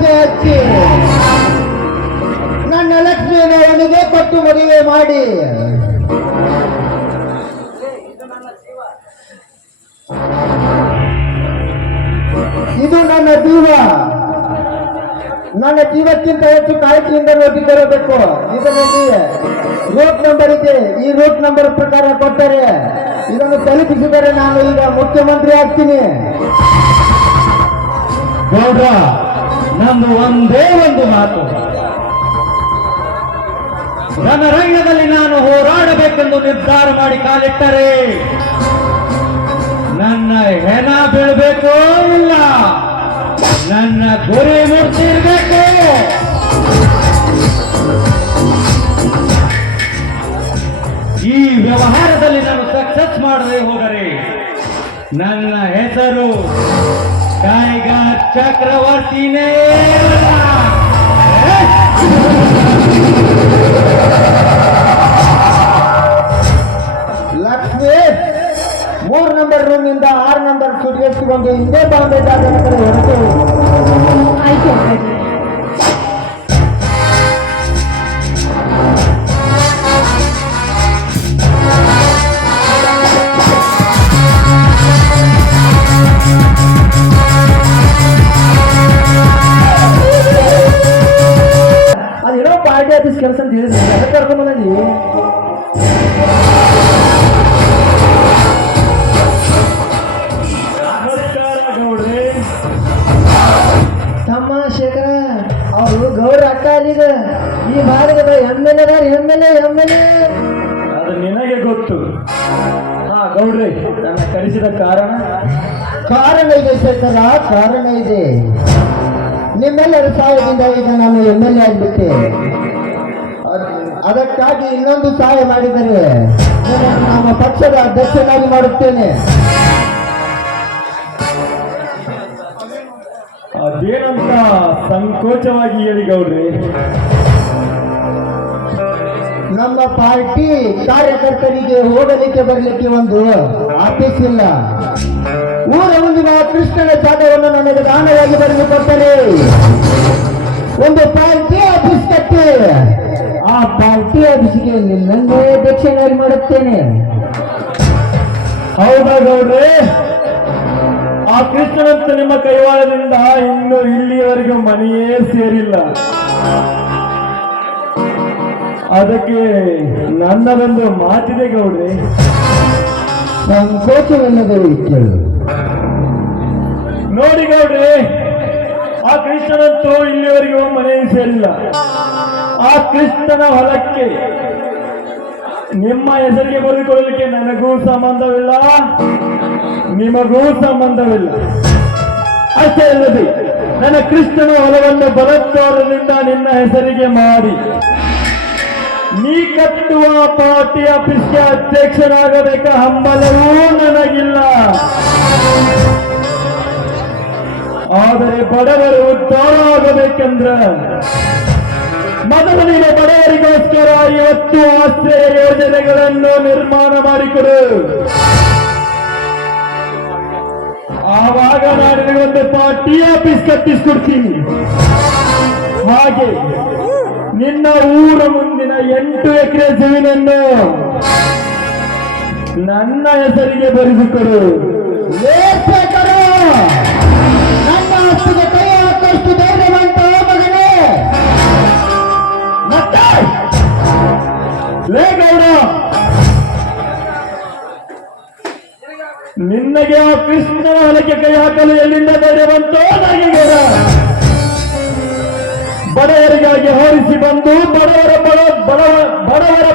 ಆಸೆ ಹಚ್ಚಿ ನನ್ನ ಲಕ್ಷ್ಮಿಯನ್ನು ಅವನಿಗೆ ಕೊಟ್ಟು ಮದುವೆ ಮಾಡಿ ಇದು ನನ್ನ ಜೀವ. ನನ್ನ ಜೀವಕ್ಕಿಂತ ಹೆಚ್ಚು ಕಾಳಜಿಯಿಂದ ನೋಡಿಕೊಳ್ಳಬೇಕು. ಇದರಲ್ಲಿ ರೂಟ್ ನಂಬರ್ ಇದೆ. ಈ ರೂಟ್ ನಂಬರ್ ಪ್ರಕಾರ ಕೊಟ್ಟರೆ ಇದನ್ನು ತಲುಪಿಸಿದರೆ ನಾನು ಈಗ ಮುಖ್ಯಮಂತ್ರಿ ಆಗ್ತೀನಿ. ಗೌಡ್ರ, ನಮ್ದು ಒಂದೇ ಒಂದು ಮಾತು. ರಣರಂಗದಲ್ಲಿ ನಾನು ಹೋರಾಡಬೇಕೆಂದು ನಿರ್ಧಾರ ಮಾಡಿ ಕಾಲಿಟ್ಟರೆ ನನ್ನ ಹೆಣ ಬೀಳಬೇಕು, ಇಲ್ಲ ನನ್ನ ಗುರಿ ಮುಟ್ಟಿರ್ಬೇಕು. ಈ ವ್ಯವಹಾರದಲ್ಲಿ ನಾನು ಸಕ್ಸಸ್ ಮಾಡದೆ ಹೋದರೆ ನನ್ನ ಹೆಸರು ಟೈಗರ್ ಚಕ್ರವರ್ತಿನೇ ಅಲ್ಲ. ಲಕ್ಷ್ಮಿ, 3 ನಂಬರ್ ರೂಮ್ನಿಂದ 6 ನಂಬರ್ ಸುಟ್ಗೆಸ್ಕೊಂಡು ಹಿಂದೆ ಬಾಂಬೆ ಜಾಗದ ಕಡೆ ಹೊರಟು. ಆಯ್ತು. ಅದೇನೋ ಪಾರ್ಟಿ ಆಫೀಸ್ ಕೆಲಸ ಅಂತ ಹೇಳಿದ್ರೆ ಅದಕ್ಕೆ ಕರ್ಕೊಂಡ್ಬಂದಿ. ತಮ್ಮ ಶೇಖರ ಅವರು ಗೌಡ್ರ ಅಕ್ಕ ಅಲ್ಲಿಗ ಈ ಭಾಗದ MLA ಅದು ನಿನಗೆ ಗೊತ್ತು. ಗೌಡ್ರೆ, ನನ್ನ ಕರೆಸಿದ ಕಾರಣ ಇದೆ ಶೇಖರ, ಕಾರಣ ಇದೆ. ನಿಮ್ಮೆಲ್ಲರ ಸಹಾಯದಿಂದ ಈಗ ನಾನು MLA ಆಗಿಬಿಟ್ಟೆ. ಅದಕ್ಕಾಗಿ ಇನ್ನೊಂದು ಸಹಾಯ ಮಾಡಿದರೆ ನಮ್ಮ ಪಕ್ಷದ ಅಧ್ಯಕ್ಷನಾಗಿ ಮಾಡುತ್ತೇನೆ. ಅದೇನಂತ ಸಂಕೋಚವಾಗಿ ಹೇಳಿ ಗೌಡ್ರೆ. ನಮ್ಮ ಪಾರ್ಟಿ ಕಾರ್ಯಕರ್ತರಿಗೆ ಹೋಗಲಿಕ್ಕೆ ಬರಲಿಕ್ಕೆ ಒಂದು ಆಫೀಸ್ ಇಲ್ಲ. ಊರ ಮುಂದಿನ ಕೃಷ್ಣನ ಜಾಗವನ್ನು ನನಗೆ ದಾನವಾಗಿ ಬರೆದು ಕೊಟ್ಟರೆ ಒಂದು ಪಾರ್ಟಿ ಆಫೀಸ್ ಕಟ್ಟಿ ಆ ಪಾರ್ಟಿ ಆಫೀಸ್ಗೆ ನಿನ್ನನ್ನೇ ಅಧ್ಯಕ್ಷನಾಗಿ ಮಾಡುತ್ತೇನೆ. ಹೌದಾ ಗೌಡ್ರೆ? ಆ ಕೃಷ್ಣನಂತ ನಿಮ್ಮ ಕೈವಾಡದಿಂದ ಇನ್ನು ಇಲ್ಲಿಯವರೆಗೂ ಮನೆಯೇ ಸೇರಿಲ್ಲ. ಅದಕ್ಕೆ ನನ್ನದೊಂದು ಮಾತಿದೆ ಗೌಡ್ರೆ. ಸಂಕೋಚವೆಲ್ಲದೆ ಕೇಳು. ನೋಡಿ ಗೌಡ್ರೆ, ಆ ಕೃಷ್ಣನಂತೂ ಇಲ್ಲಿವರೆಗೂ ಮನೆಯೇ ಸೇರಿಲ್ಲ. ಆ ಕೃಷ್ಣನ ಹೊಲಕ್ಕೆ ನಿಮ್ಮ ಹೆಸರಿಗೆ ಬರೆದುಕೊಳ್ಳಲಿಕ್ಕೆ ನನಗೂ ಸಂಬಂಧವಿಲ್ಲ, ನಿಮಗೂ ಸಂಬಂಧವಿಲ್ಲ. ಅಷ್ಟೇ ಅಲ್ಲದೆ ನನ್ನ ಕೃಷ್ಣನ ಹೊಲವನ್ನು ಬಲತ್ಕಾರದಿಂದ ನಿನ್ನ ಹೆಸರಿಗೆ ಮಾಡಿ ನೀ ಕಟ್ಟುವ ಪಾರ್ಟಿ ಆಫೀಸ್ಗೆ ಅಧ್ಯಕ್ಷನಾಗಬೇಕ ಹಂಬಲವೂ ನನಗಿಲ್ಲ. ಆದರೆ ಬಡವರು ಉದ್ಧಾರ ಆಗಬೇಕೆಂದ್ರ ಮೊದಲು ನೀನು ಬಡವರಿಗೋಸ್ಕರ ಇವತ್ತು ಆಶ್ರಯ ಯೋಜನೆಗಳನ್ನು ನಿರ್ಮಾಣ ಮಾಡಿಕೊಡು. ಆವಾಗ ನಾನು ಒಂದು ಪಾರ್ಟಿ ಆಫೀಸ್ ಕಟ್ಟಿಸ್ಕೊಡ್ತೀನಿ. ಹಾಗೆ ನಿನ್ನ ಊರ ಮುಂದಿನ 8 ಎಕರೆ ಜಮೀನನ್ನು ನನ್ನ ಹೆಸರಿಗೆ ಬರೆದುಕೊಡು. ನನ್ನ ಆಸ್ತಿಗೆ ಕೈ ಹಾಕಷ್ಟು ಧೈರ್ಯವಂತ ಮಗನೇ. ಲೇ ಗೌಡ, ನಿನ್ನಗೆ ಆ ಕೃಷ್ಣನ ಹೊಲಕ್ಕೆ ಕೈ ಹಾಕಲು ಎಲ್ಲಿಂದ ಧೈರ್ಯ ಬಂತೋ ನನಗೆ ಗೌಡ. ಬಡವರಿಗಾಗಿ ಹೋರಿಸಿ ಬಂದು ಬಡವರ